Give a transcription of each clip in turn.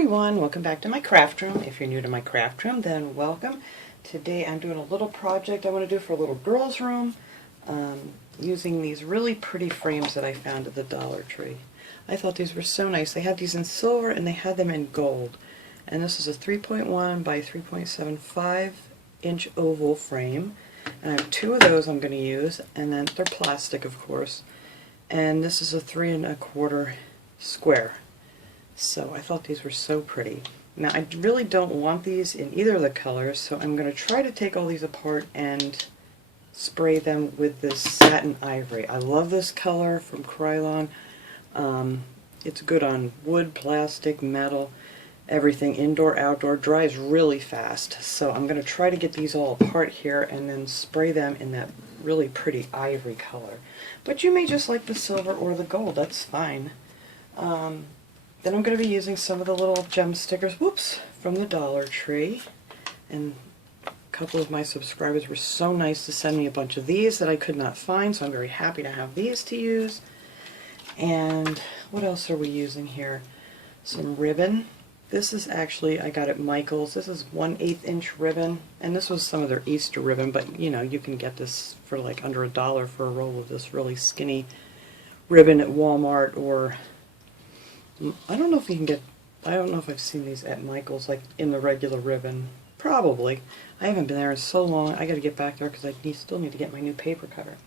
everyone, welcome back to my craft room. If you're new to my craft room, then welcome. Today I'm doing a little project I want to do for a little girl's room using these really pretty frames that I found at the Dollar Tree. I thought these were so nice. They had these in silver and they had them in gold. And this is a 3.1 by 3.75 inch oval frame. And I have two of those I'm going to use, and then they're plastic of course. And this is a 3 1/4 square. So I thought these were so pretty. Now I really don't want these in either of the colors, so I'm going to try to take all these apart and spray them with this satin ivory. I love this color from Krylon. It's good on wood, plastic, metal, everything, indoor, outdoor, dries really fast. So I'm going to try to get these all apart here and then spray them in that really pretty ivory color. But you may just like the silver or the gold, that's fine. Then I'm going to be using some of the little gem stickers, from the Dollar Tree. And a couple of my subscribers were so nice to send me a bunch of these that I could not find, so I'm very happy to have these to use. And what else are we using here? Some ribbon. This is actually, I got at Michael's. This is 1/8 inch ribbon, and this was some of their Easter ribbon, but you know, you can get this for like under $1 for a roll of this really skinny ribbon at Walmart, or I don't know if you can get, I don't know if I've seen these at Michael's, like in the regular ribbon. Probably. I haven't been there in so long. I got to get back there because I still need to get my new paper cutter.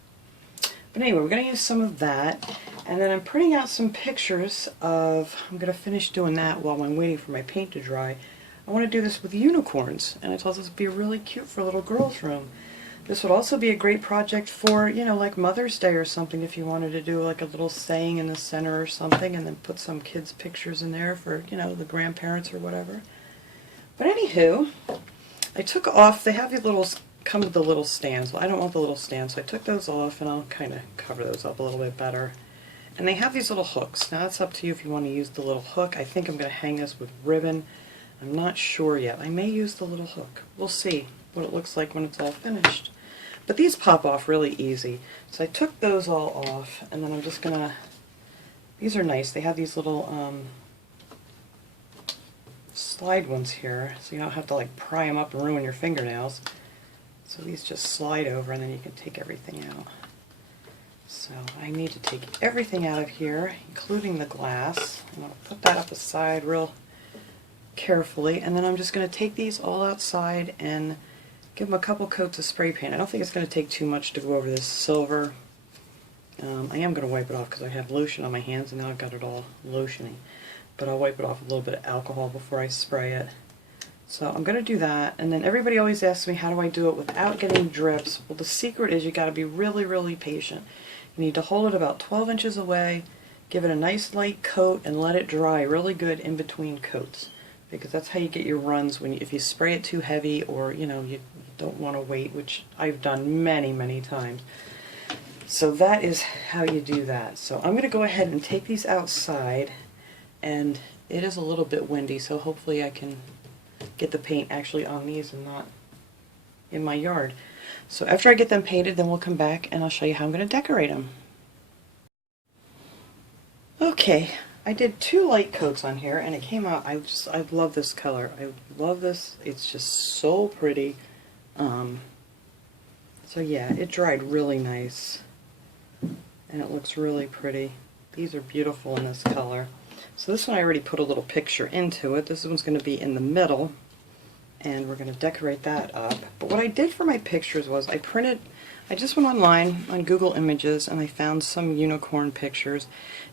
But anyway, we're going to use some of that, and then I'm printing out some pictures of, I'm going to finish doing that while I'm waiting for my paint to dry. I want to do this with unicorns, and I thought this would be really cute for a little girl's room. This would also be a great project for, you know, like Mother's Day or something, if you wanted to do like a little saying in the center or something, and then put some kids' pictures in there for, you know, the grandparents or whatever. But anywho, I took off, they have these little, come with the little stands. Well, I don't want the little stands, so I took those off, and I'll kind of cover those up a little bit better. And they have these little hooks. Now it's up to you if you want to use the little hook. I think I'm going to hang this with ribbon. I'm not sure yet. I may use the little hook. We'll see what it looks like when it's all finished. But these pop off really easy. So I took those all off, and then I'm just going to, these are nice. They have these little slide ones here, so you don't have to like pry them up and ruin your fingernails. So these just slide over, and then you can take everything out. So I need to take everything out of here, including the glass. I'm going to put that up aside real carefully, and then I'm just going to take these all outside and give them a couple coats of spray paint. I don't think it's going to take too much to go over this silver. I am going to wipe it off because I have lotion on my hands, and now I've got it all lotiony. But I'll wipe it off with a little bit of alcohol before I spray it. So I'm going to do that, and then everybody always asks me how do I do it without getting drips. Well, the secret is you got to be really, really patient. You need to hold it about 12 inches away, give it a nice light coat, and let it dry really good in between coats. Because that's how you get your runs when if you spray it too heavy, or you know, you don't want to wait, which I've done many, many times. So that is how you do that. So I'm going to go ahead and take these outside, and it is a little bit windy, so hopefully I can get the paint actually on these and not in my yard. So after I get them painted, then we'll come back and I'll show you how I'm going to decorate them. Okay, I did 2 light coats on here, and it came out, I love this color. I love this. It's just so pretty. So yeah, it dried really nice, and it looks really pretty. These are beautiful in this color. So this one I already put a little picture into it. This one's going to be in the middle, and we're going to decorate that up. But what I did for my pictures was I just went online on Google Images, and I found some unicorn pictures,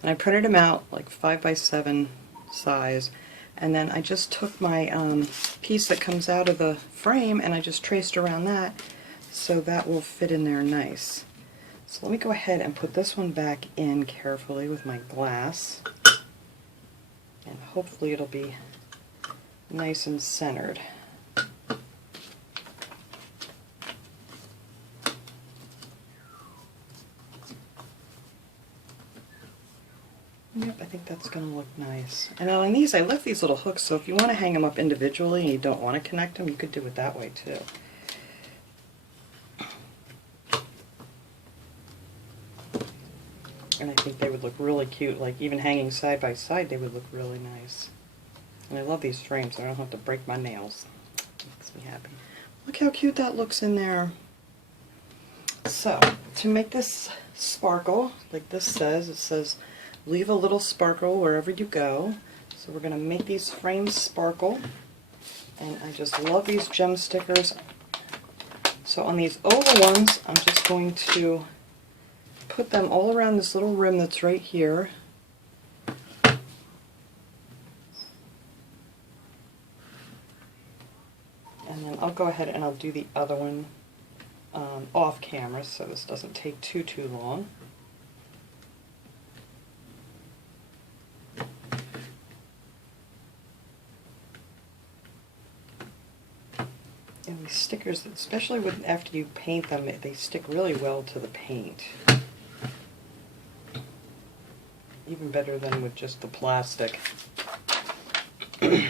and I printed them out like 5x7 size, and then I just took my piece that comes out of the frame and I just traced around that so that will fit in there nice. So let me go ahead and put this one back in carefully with my glass, and hopefully it'll be nice and centered. Yep, I think that's going to look nice. And on these, I left these little hooks, so if you want to hang them up individually and you don't want to connect them, you could do it that way too. And I think they would look really cute, like even hanging side by side, they would look really nice. And I love these frames, so I don't have to break my nails. Makes me happy. Look how cute that looks in there. So, to make this sparkle, like this says, it says, leave a little sparkle wherever you go. So we're going to make these frames sparkle. And I just love these gem stickers. So on these oval ones, I'm just going to put them all around this little rim that's right here. And then I'll go ahead and I'll do the other one off camera so this doesn't take too long. And these stickers, especially after you paint them, they stick really well to the paint. Even better than with just the plastic. I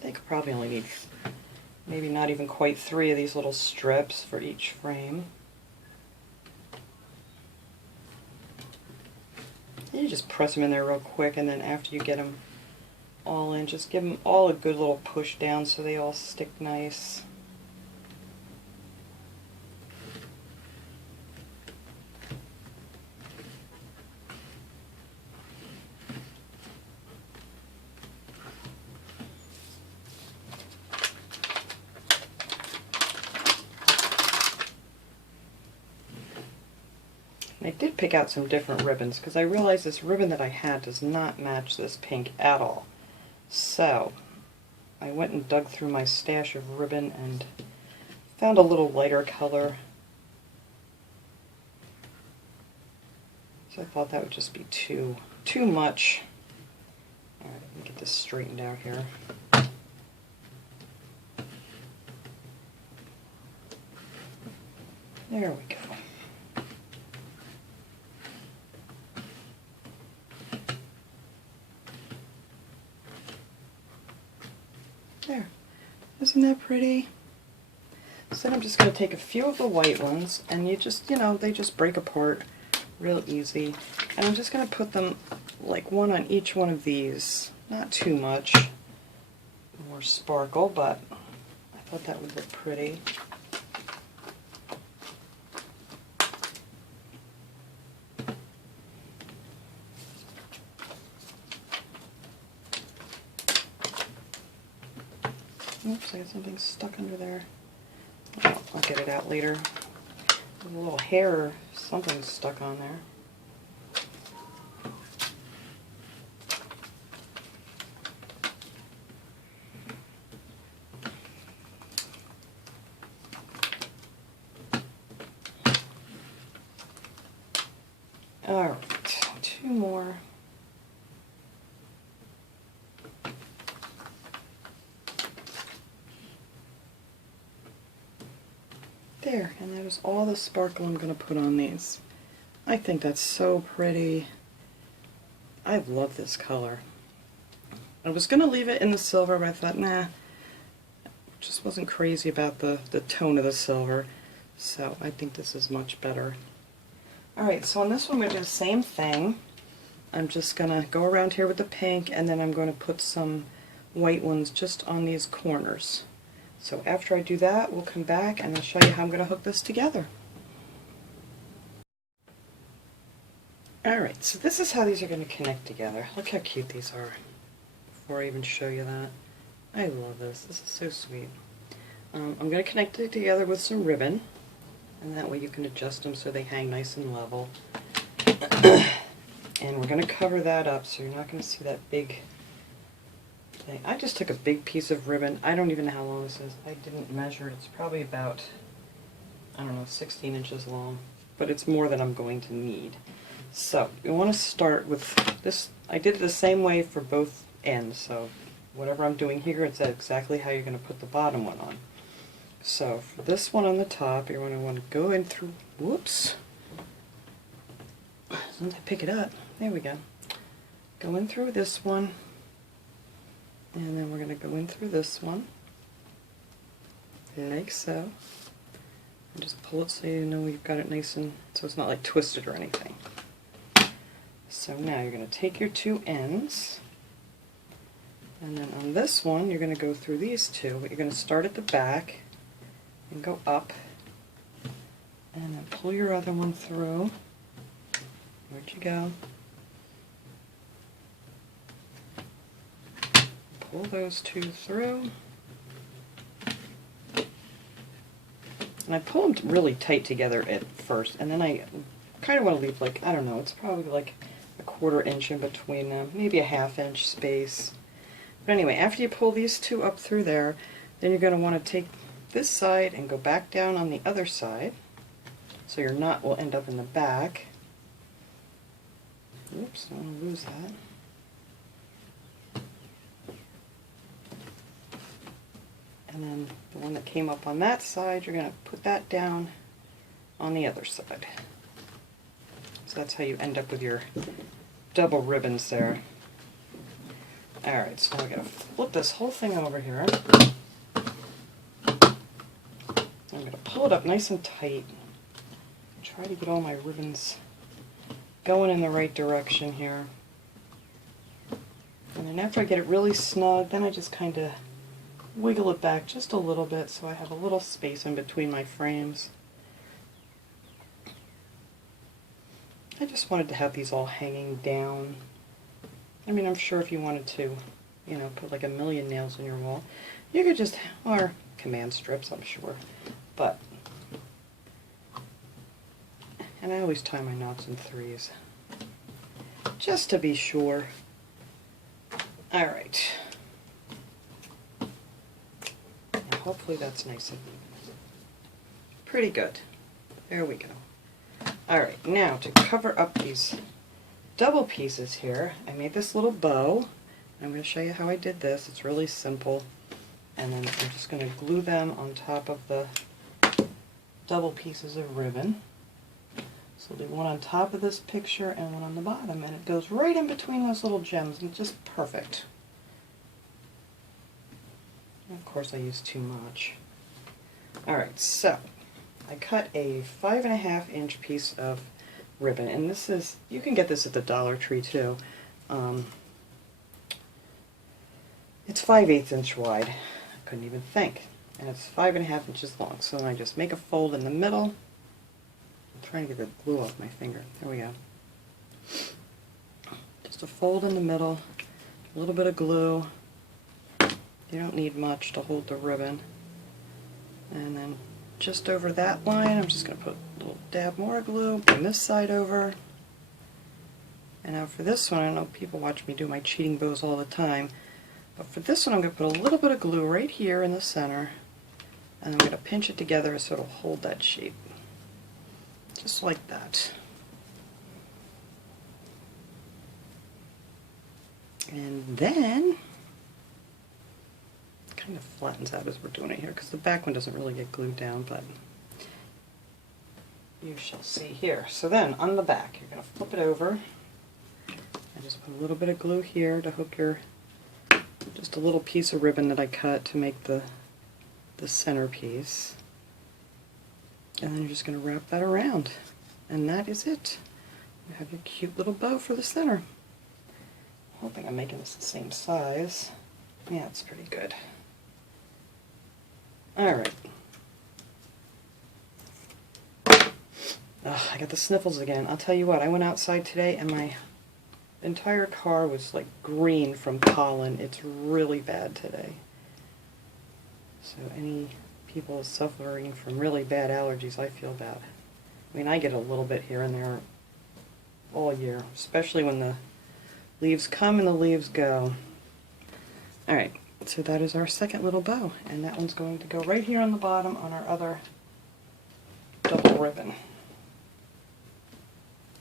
think I probably only need maybe not even quite 3 of these little strips for each frame. You just press them in there real quick, and then after you get them all in, just give them all a good little push down so they all stick nice. And I did pick out some different ribbons because I realized this ribbon that I had does not match this pink at all. So I went and dug through my stash of ribbon and found a little lighter color. So I thought that would just be too much. Alright, let me get this straightened out here. There we go. There. Isn't that pretty? So then I'm just going to take a few of the white ones, and you just, they just break apart real easy. And I'm just going to put them like one on each one of these. Not too much more sparkle, but I thought that would look pretty. Oops, I got something stuck under there. Oh, I'll get it out later. There's a little hair or something stuck on there. Alright, 2 more. There, and that is all the sparkle I'm going to put on these. I think that's so pretty. I love this color. I was going to leave it in the silver, but I thought, nah, just wasn't crazy about the tone of the silver, so I think this is much better. Alright, so on this one we're going to do the same thing. I'm just going to go around here with the pink, and then I'm going to put some white ones just on these corners. So after I do that, we'll come back and I'll show you how I'm going to hook this together. Alright, so this is how these are going to connect together. Look how cute these are. Before I even show you that. I love this. This is so sweet. I'm going to connect it together with some ribbon, and that way you can adjust them so they hang nice and level. And we're going to cover that up so you're not going to see that big thing. I just took a big piece of ribbon. I don't even know how long this is. I didn't measure it. It's probably about, I don't know, 16 inches long. But it's more than I'm going to need. So, you want to start with this. I did it the same way for both ends. So, whatever I'm doing here, it's exactly how you're going to put the bottom one on. So, for this one on the top, you're going to want to go in through, whoops. As soon as I pick it up, there we go. Go in through this one. And then we're going to go in through this one, like so, and just pull it so you know you've got it nice and, so it's not like twisted or anything. So now you're going to take your 2 ends, And then on this one, you're going to go through these two, but you're going to start at the back and go up, and then pull your other one through. Where'd you go? Pull those two through. And I pull them really tight together at first, and then I kind of want to leave, like, I don't know, it's probably like a 1/4 inch in between them, maybe a 1/2 inch space. But anyway, after you pull these two up through there, then you're going to want to take this side and go back down on the other side, so your knot will end up in the back. Oops, I don't want to lose that. And then the one that came up on that side, you're going to put that down on the other side. So that's how you end up with your double ribbons there. Alright, so now we're going to flip this whole thing over here. I'm going to pull it up nice and tight. Try to get all my ribbons going in the right direction here. And then after I get it really snug, then I just kind of wiggle it back just a little bit so I have a little space in between my frames. I just wanted to have these all hanging down. I mean, I'm sure if you wanted to, you know, put like 1,000,000 nails in your wall, you could just, or command strips, I'm sure. But, and I always tie my knots in 3s, just to be sure. Alright. Hopefully that's nice and pretty good. There we go. Alright, now to cover up these double pieces here, I made this little bow. I'm going to show you how I did this. It's really simple. And then I'm just going to glue them on top of the double pieces of ribbon. So I'll do one on top of this picture and one on the bottom, and it goes right in between those little gems, and it's just perfect. Of course I use too much. Alright, so I cut a 5.5 inch piece of ribbon, and this is, you can get this at the Dollar Tree too. It's 5/8 inch wide. I couldn't even think. And it's 5.5 inches long. So then I just make a fold in the middle. I'm trying to get the glue off my finger. There we go. Just a fold in the middle, a little bit of glue. You don't need much to hold the ribbon. And then just over that line, I'm just going to put a little dab more glue, bring this side over. And now for this one, I know people watch me do my cheating bows all the time, but for this one I'm going to put a little bit of glue right here in the center, and I'm going to pinch it together so it'll hold that shape. Just like that. And then kind of flattens out as we're doing it here because the back one doesn't really get glued down, but you shall see here. So then on the back, you're going to flip it over. I just put a little bit of glue here to hook your, just a little piece of ribbon that I cut to make the centerpiece. And then you're just going to wrap that around. And that is it. You have your cute little bow for the center. I'm hoping I'm making this the same size. Yeah, it's pretty good. Alright. I got the sniffles again. I'll tell you what, I went outside today and my entire car was like green from pollen. It's really bad today. So any people suffering from really bad allergies, I feel bad. I mean, I get a little bit here and there all year, especially when the leaves come and the leaves go. Alright, so that is our second little bow, and that one's going to go right here on the bottom on our other double ribbon.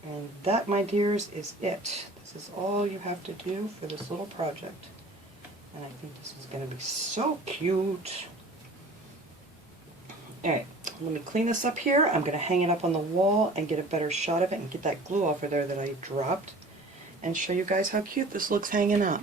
And that, my dears, is it. This is all you have to do for this little project. And I think this is going to be so cute. Alright, let me clean this up here. I'm going to hang it up on the wall and get a better shot of it and get that glue off of there that I dropped and show you guys how cute this looks hanging up.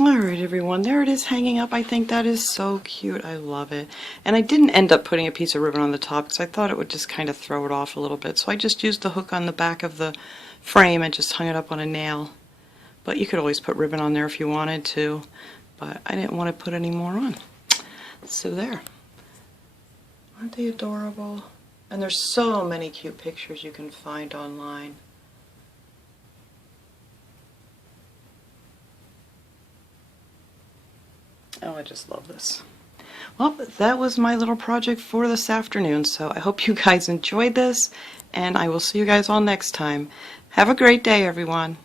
Alright everyone, there it is hanging up. I think that is so cute. I love it. And I didn't end up putting a piece of ribbon on the top because I thought it would just kind of throw it off a little bit. So I just used the hook on the back of the frame and just hung it up on a nail. But you could always put ribbon on there if you wanted to. But I didn't want to put any more on. So there. Aren't they adorable? And there's so many cute pictures you can find online. Oh, I just love this. Well, that was my little project for this afternoon, so I hope you guys enjoyed this, and I will see you guys all next time. Have a great day, everyone.